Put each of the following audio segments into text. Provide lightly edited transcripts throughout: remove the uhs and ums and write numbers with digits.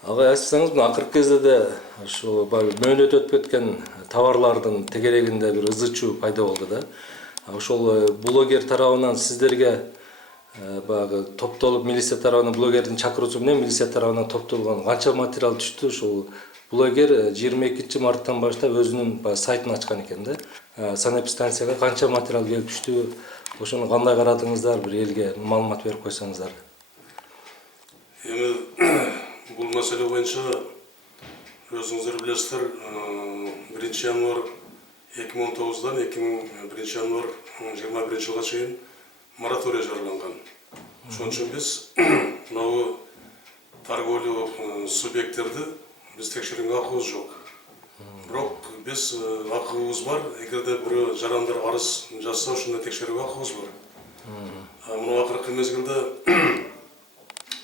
Агай айтсаңыз, мына акыркы кезде ошо мөөнөт өтүп кеткен товарлардын тегерегинде бир ызы-чуу пайда болду да. Ошол блогер тарабынан сиздерге баягы топтолуп, милиция тарабынан блогердин чакыруусу менен милиция тарабынан топтолгон канча материал түштү? Ушул блогер 22 марттан баштап өзүнүн сайтын ачкан экен да. Санэпидстанцияга канча материал келип түштү? Ошону кандай карадыңыздар? Бир элге маалымат берип койсоңуздар. Эми бул маселе боюнча өзүңүздөр билесиздер, 1 январь 2019-дан 1 январь 2021 жылга чейин мораторий жарыяланган. Ошон үчүн биз мынау торговлю субъекттерди биз текшергенге акыбыз жок. Бирок биз акыбыз бар, эгерде бирөө жарандар арыз жазса, ошондо текшерүүгө акыбыз бар. Мына акыркы мезгилде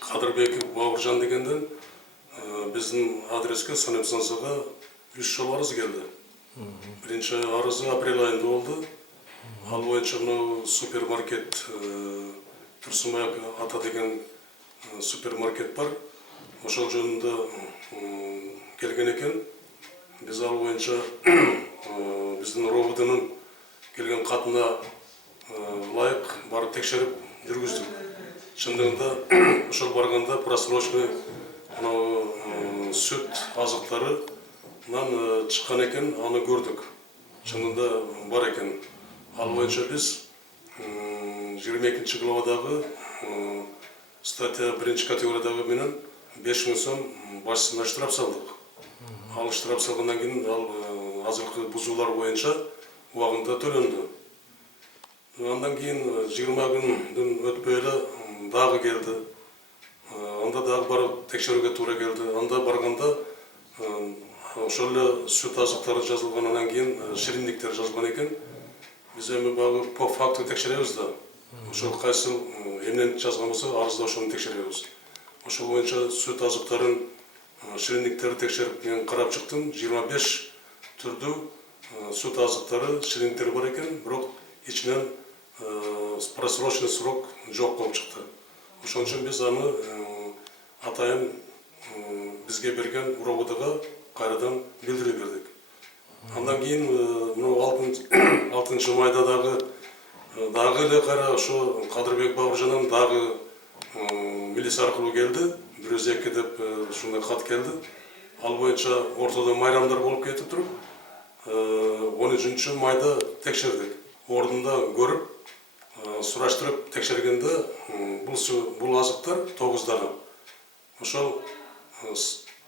Кадырбеков Бауыржан дегенден биздин адреске санэпидстанцияга 3 жолу арыз келди. Биринчи арызы апрель айында болду. Ал боюнча мына супермаркет Турсунбай ата деген супермаркет бар. Ошол жөнүндө келген экен. Биз ал боюнча биздин РОВДнын келген катына ылайык барып текшерип жүргүздүк. Чындыгында ошол барганда просрочный сүт азыктарынан чыккан экен, аны көрдүк. Чынында бар экен. Ал боюнча биз 22 главадагы статья 1 категориядагы менен 5 000 сом башчысына штраф салдык. Ал штраф салгандан кийин ал азыркы бузуулар боюнча убагында төлөндү. Андан кийин 20 күндөн өтпөй эле дагы келди. Анда дагы барып текшерүүгө туура келди. Анда барганда ошол эле сүт азыктары жазылгандан кийин шириндиктер жазылган экен. Биз эми багы по факту текшеребиз да. Ошол кайсы эмнени жазган болсо, арызда ошону текшеребиз. Ошол боюнча сүт азыктарын, шириндиктерди текшерип мен карап чыктым. 25 түрдүү сүт азыктары, шириндиктер бар экен, бирок ичинен просрочный срок жок болуп чыкты. Ошон үчүн биз аны атайын бизге берген РОВДга кайрадан билдирүү бердик. Андан кийин мына 6 майда дагы эле кайра ошо Кадырбек Бауыржандан дагы милиция аркылуу келди. 102 деп ушундай кат келди. Ал боюнча ортодо майрамдар болуп кетип туруп, 13 майда текшердик. Ордунда көрүп, сураштырып текшергенде бул азыктар 9 дана. Ошол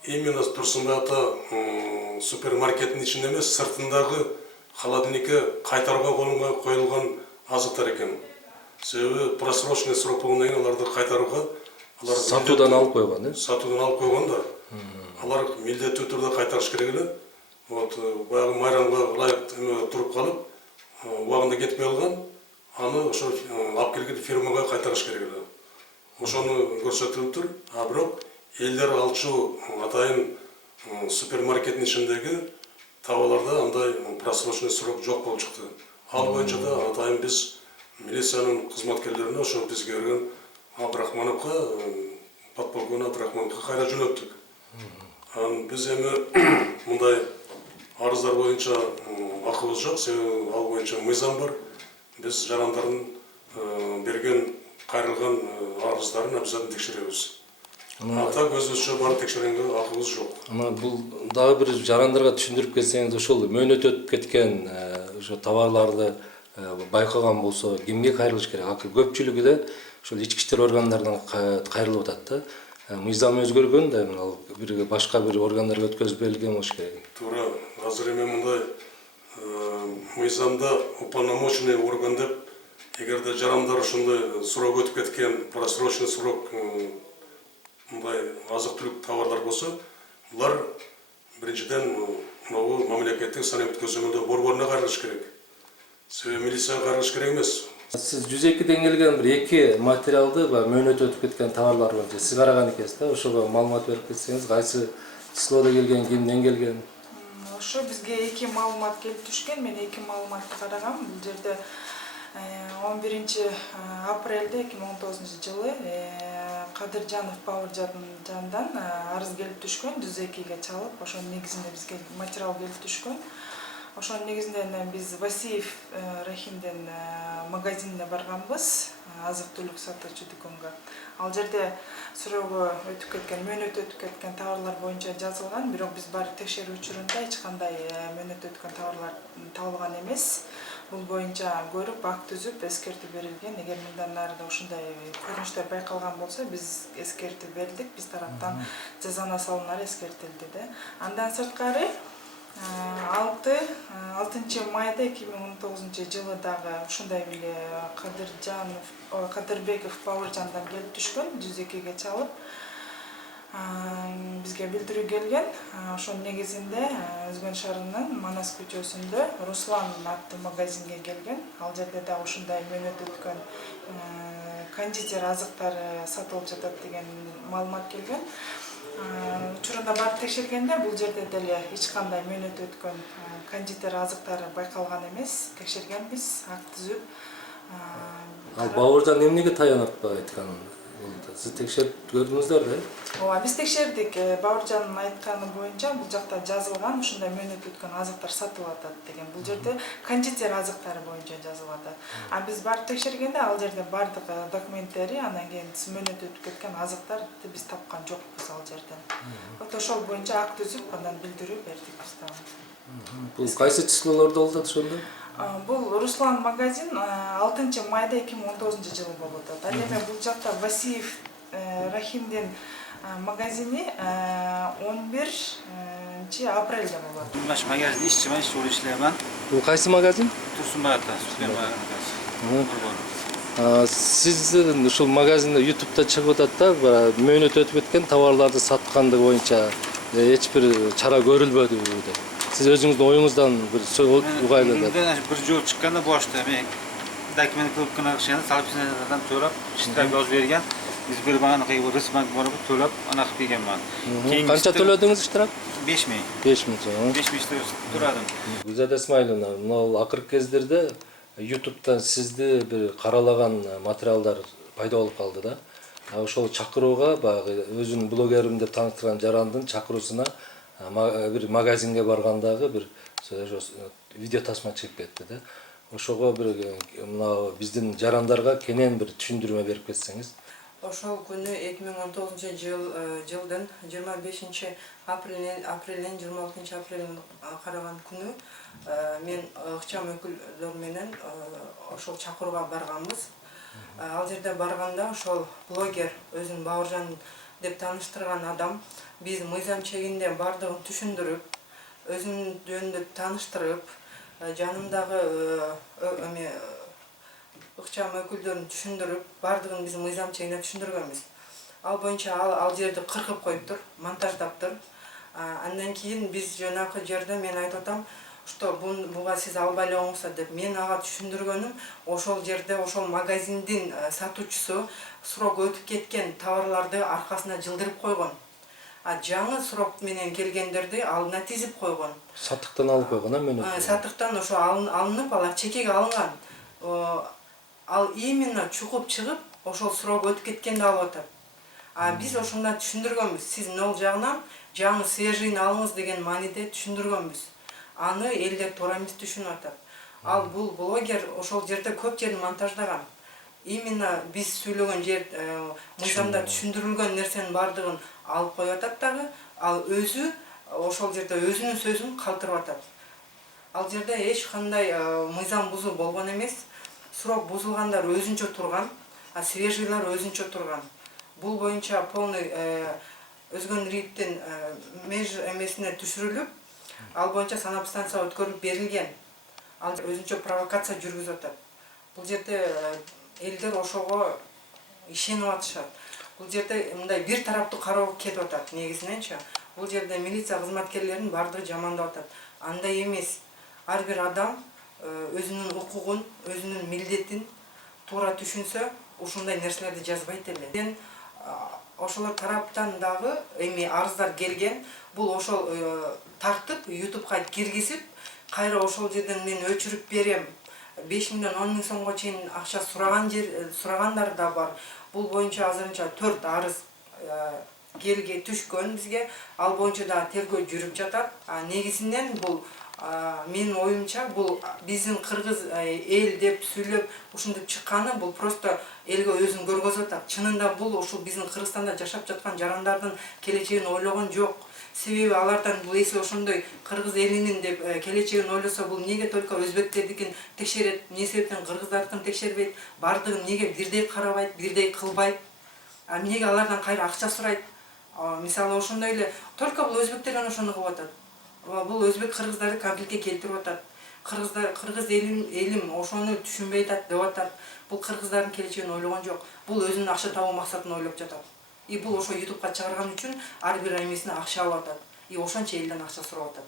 именно Турсунбай ата супермаркеттин ичинде эмес, сыртындагы холодильникке кайтарууга коюлган азыктар экен. Себеби просрочный срок болгондон кийин аларды кайтарууга сатуудан алып койгон, э? Сатуудан алып койгон да. Алар милдеттүү түрдө кайтарыш керек эле. Баягы майрамга ылайык туруп калып, убагында кетпей калган, аны ошо алып келген фирмага кайтарыш керек эле. Ошону көрсөтүлүптүр. Бирок элдер алчу атайын супермаркеттин ичиндеги товарларда андай просрочный срок жок болуп чыкты. Ал боюнча да атайын биз милициянын кызматкерлерине ошо бизге берген Абдрахмановго, подполковник Абдрахмановго кайра жөнөттүк. Биз эми мындай арыздар боюнча акыбыз жок, себеби ал боюнча мыйзам бар. Биз жарандардын берген кайрылган арыздарын обязательно текшеребиз. Так өзүбүзчө барып текшергенге акыбыз жок. Бул дагы бир жарандарга түшүндүрүп кетсеңиз, ошол мөөнөт өтүп кеткен ошо товарларды байкаган болсо кимге кайрылыш керек? Көпчүлүгү да ошол ички иштер органдарынан кайрылып атат да. Мыйзам өзгөргөн да, бир башка бир органдарга өткөзүп берилген болуш керек. Туура. Азыр эми мындай мыйзамда уполномоченный орган деп, эгерде жарандар ошондой срок өтүп кеткен, просрочный срок мындай азык-түлүк товарлар болсо, булар биринчиден могу мамлекеттик санэпид көзөмөлдөө борборуна кайрылыш керек. Себеби милицияга кайрылыш керек эмес. Сиз 102ден келген бир 2 материалды мөөнөт өтүп кеткен товарлар боюнча сиз караган экенсиз да. Ошого маалымат берип кетсеңиз, кайсы числода келген, кимден келген? Ошо бизге 2 маалымат келип түшкөн. Мен 2 маалыматты карагам. Бул жерде 11 апрелде 2019 жылы Кадыржанов Бауыржандан арыз келип түшкөн 102-ге чалып, ошонун негизинде бизге материал келип түшкөн. Ошонун негизинде биз Васиев Рахимдин магазинине барганбыз, азык-түлүк сатуучу дүкөнгө. Ал жерде суроого өтүп кеткен, мөөнөтү өтүп кеткен товарлар боюнча жазылган, бирок биз баары текшерүү учурунда эч кандай мөөнөтү өткөн товарлар табылган эмес. Бул боюнча көрүп, акт түзүп, эскертүү берилген. Эгер мындан нарыда ушундай көрүнүштөр байкалган болсо, биз эскертүү бердик, биз тараптан жазана салынары эскертилди да. Андан сырткары 6 майда 2019 жылы дагы ушундай эле Кадырбеков Бауыржандан келип түшкөн, 102-ге чалып бизге билдирүү келген. Ошонун негизинде Өзгөн шаарынын Манас көчөсүндө Руслан аттуу магазинге келген. Ал жерде да ушундай мөөнөт өткөн кондитер азыктары сатылып жатат деген маалымат келген. Учурунда барып текшергенде бул жерде деле эч кандай мөөнөт өткөн кондитер азыктары байкалган эмес. Текшергенбиз, акт түзүп. Ал Бауыржан эмнеге таянат айтканын? Сиз текшерип көрдүңүздөр да? Ооба, биз текшердик. Бауыржандын айтканы боюнча бул жакта жазылган, ушундай мөөнөт өткөн азыктар сатылып атат деген. Бул жерде кондитер азыктары боюнча жазылып атат. Биз барып текшергенде ал жерде бардык документтери, анан кийин мөөнөт өтүп кеткен азыктарды биз тапкан жокпуз ал жерден. Вот ошол боюнча акт түзүп, андан билдирүү бердик биз дагы. Бул кайсы числолордо болуп атат ошондо? Бул Руслан магазин 6 майда 2019 жылы болуп атат. Ал эми бул жакта Васиев Рахимдин магазини 11 апрелде болот. Маш магазин ишчиман, иш иштеймин. Бул кайсы магазин? Турсунбаевда, супермаркет. Сиздин ушул магазинде YouTube'да чыгып атат да, мөөнөт өтүп кеткен товарларды саткандыгы боюнча эч бир чара көрүлбөдү деп. Siz özünüzün oyunuzdan bir uğayla da. Bir жол чыкканда башта мен документ кылып кына кышаны салписинадан төлөп, штраф жазып берген. Биз бир баганы кыйбы Рысбанк барып төлөп, ана кылып берген мен. Канча төлөдүңүз штраф? 5000. 5000 сом. 5000 турадым. Гүлзада Исмаиловна, мына акыркы кездерде YouTube'дан сизди бир каралаган материалдар пайда болуп калды да. Ошол чакырууга баягы өзүнүн блогерим деп тааныштырган жарандын чакыруусуна bir magazinge баргандагы bir видео тасма чыгып кетти да. Ошого bir мына биздин жарандарга кенен bir түшүндүрмө берип кетсеңиз. Ошол күнү 2019 жылдын 25 апрелден 26 апрелин караган күнү мен ыкчам өкүлдөр менен ошол чакырууга барганбыз. Ал жерде барганда ошол блогер өзүн Бауыржан деп тааныштырган адам биз мыйзам чегинде бардыгын түшүндүрүп, өзүнүн жөнүндө тааныштырып, жанымдагы ыкчам өкүлдөрүн түшүндүрүп, бардыгын биз мыйзам чегинде түшүндүргөнбүз. Ал боюнча ал жерди кыркып коюптур, монтаждаптыр. Андан кийин биз жанакы жерде мен айтып атам, что буга сиз албай элеңиз деп мен ага түшүндүргөнүм, ошол жерде ошол магазиндин сатуучусу срок өтүп кеткен товарларды аркасына жылдырып койгон. Жаңы срок менен келгендерди алдына тизип койгон. Сатыктан алып койгон, мөөнөт. Сатыктан ошо алынып, алар чекеге алынган. Ал именно чукуп чыгып, ошол срок өтүп кеткенди алып атат. Биз ошондо түшүндүргөнбүз. Сиз нол жагынан жаңы свежийин алыңыз деген мааниде түшүндүргөнбүз. Аны элдер туура эмес түшүнүп атат. Ал бул блогер ошол жерде көп жерди монтаждаган. Именно биз сүйлөгөн жер мыйзамда түшүндүрүлгөн нерсенин бардыгын алып коюп атат дагы, ал өзү ошол жерде өзүнүн сөзүн калтырып атат. Ал жерде эч кандай мыйзам бузуу болгон эмес. Срок бузулгандар өзүнчө турган, свежийлар өзүнчө турган. Бул боюнча полный Өзгөн Риттин меж эмесине түшүрүлүп, ал боюнча санап станция өткөрүлүп берилген. Ал өзүнчө провокация жүргүзүп атат. Бул жерде элдер ошого ишенип атышат. Бул жерде мындай бир тараптуу кароо кетип атат негизиненчи. Бул жерде милиция кызматкерлеринин бардыгы жамандап атат. Андай эмес. Ар бир адам өзүнүн укугун, өзүнүн милдетин туура түшүнсө, ушундай нерселерди жазбайт эле. Ошолор тараптан дагы эми арыздар келген. Бул ошол тартып, YouTube'га киргизип, кайра ошол жерден мен өчүрүп берем, 5 миллион 10 миң сомго чейин акча сурагандар да бар. Бул боюнча азырынча 4 арыз келге түшкөн бизге. Ал боюнча да тергөө жүрүп жатат. Негизинен бул менин оюмча бул биздин кыргыз эл деп сүйлөп ушинтип чыкканы бул просто элге өзүн көргөзүп атат. Чынында бул ушул биздин Кыргызстанда жашап жаткан жарандардын келечегин ойлогон жок. Себеби алардан бул эси ошондой кыргыз элинин деп келечегин ойлосо бул неге только өзбектердикин текшерет, эмне себептен кыргыздардыкын текшербейт, бардыгын неге бирдей карабайт, бирдей кылбайт, эмнеге алардан кайра акча сурайт. Мисалы ошондой эле только бул өзбектерден ошону кылып атат. Бул өзбек кыргыздарды конфликтке келтирип атат. Кыргыз элим ошону түшүнбөй атат деп атат. Бул кыргыздардын келечегин ойлогон жок. Бул өзүнүн акча табуу максатын ойлоп жатат. И бул ошо ютубка чыгарган үчүн ар бир эмесине акча алып атат. И ошончо элден акча сурап атат.